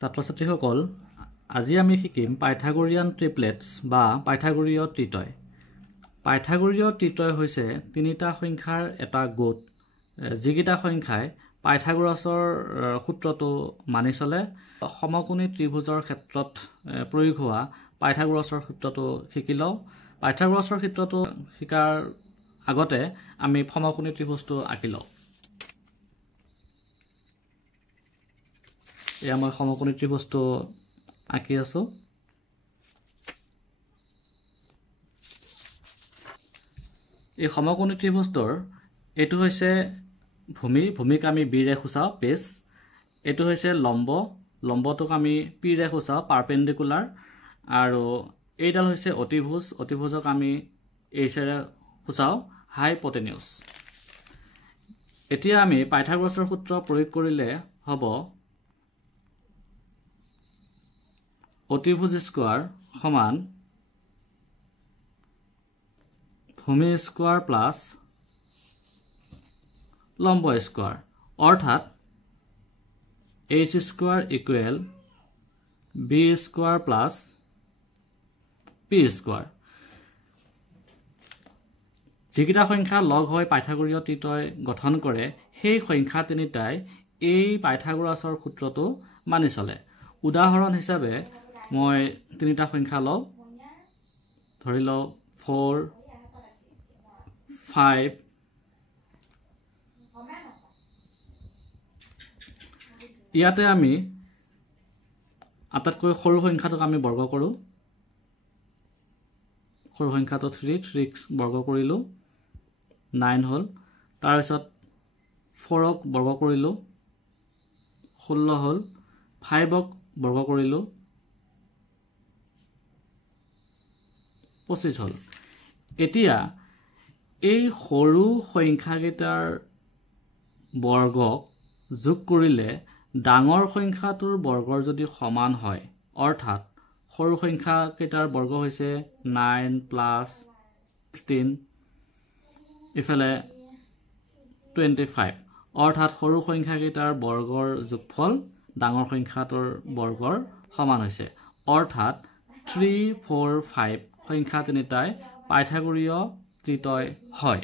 ছাত্ৰ-ছাত্ৰীসকল আজি আমি শিকিম পাইথাগোৰিয়ান ট্ৰিপলেটস বা পাইথাগোৰীয় ত্ৰিতয়। পাইথাগোৰীয় ত্ৰিতয় হৈছে তিনিটা সংখ্যাৰ এটা গোট যিকেইটা সংখ্যাই পাইথাগোৰাছৰ সূত্ৰটো মানি চলে। সমকোণী ত্ৰিভুজৰ ক্ষেত্ৰত প্ৰয়োগ হোৱা পাইথাগোৰাছৰ সূত্ৰটো শিকি লওঁ। পাইথাগোৰাছৰ সূত্ৰটো শিকাৰ আগতে আমি সমকোণী ত্ৰিভুজটো আঁকি লওঁ। এয়া মই সমকোণী ত্ৰিভুজটো আঁকি আছো। এই সমকোণী ত্ৰিভুজটোৰ এইটো হৈছে ভূমিক আমি বি ৰে সূচাওঁ বেছ। এইটো হৈছে লম্বটোক আমি পি ৰে সূচাওঁ পাৰপেণ্ডিকুলাৰ। আৰু এইডাল হৈছে অতিভুজক আমি এইচ ৰে সূচাওঁ হাইপটেনিউছ। এতিয়া আমি পাইথাগোৰাছৰ সূত্ৰ প্ৰয়োগ কৰিলে হ'ব অতিভুজ স্কোৱাৰ সমান ভূমি স্কোৱাৰ প্লাছ লম্ব স্কোৱাৰ, অৰ্থাৎ H square equal B square plus P square. যিকেইটা সংখ্যা লগ হৈ পাইথাগোৰীয় ত্ৰিতয় গঠন কৰে সেই সংখ্যা তিনিটাই এই পাইথাগোৰাছৰ সূত্ৰটো মানি চলে। উদাহৰণ হিচাপে মই তিনিটা সংখ্যা লওঁ, ধৰি লওঁ 4, 5, ইয়াতে আমি আটাইতকৈ সৰু সংখ্যাটোক আমি বৰ্গ কৰোঁ। সৰু সংখ্যাটো 3 বৰ্গ কৰিলোঁ, 9 হ'ল। তাৰপিছত 4ক বৰ্গ কৰিলোঁ, 16 হ'ল। 5ক বৰ্গ কৰিলোঁ, 25 হ'ল। এতিয়া এই সৰু সংখ্যাকেইটাৰ বৰ্গক যোগ কৰিলে ডাঙৰ সংখ্যাটোৰ বৰ্গৰ যদি সমান হয়, অৰ্থাৎ সৰু সংখ্যাকেইটাৰ বৰ্গ হৈছে 9 প্লাছ 16 ইফালে 25, অৰ্থাৎ সৰু সংখ্যাকেইটাৰ বৰ্গৰ যোগফল ডাঙৰ সংখ্যাটোৰ বৰ্গৰ সমান হৈছে, অৰ্থাৎ 3, 4, 5 সংখ্যা তিনিটাই পাইথাগোৰীয় ত্ৰিতয় হয়।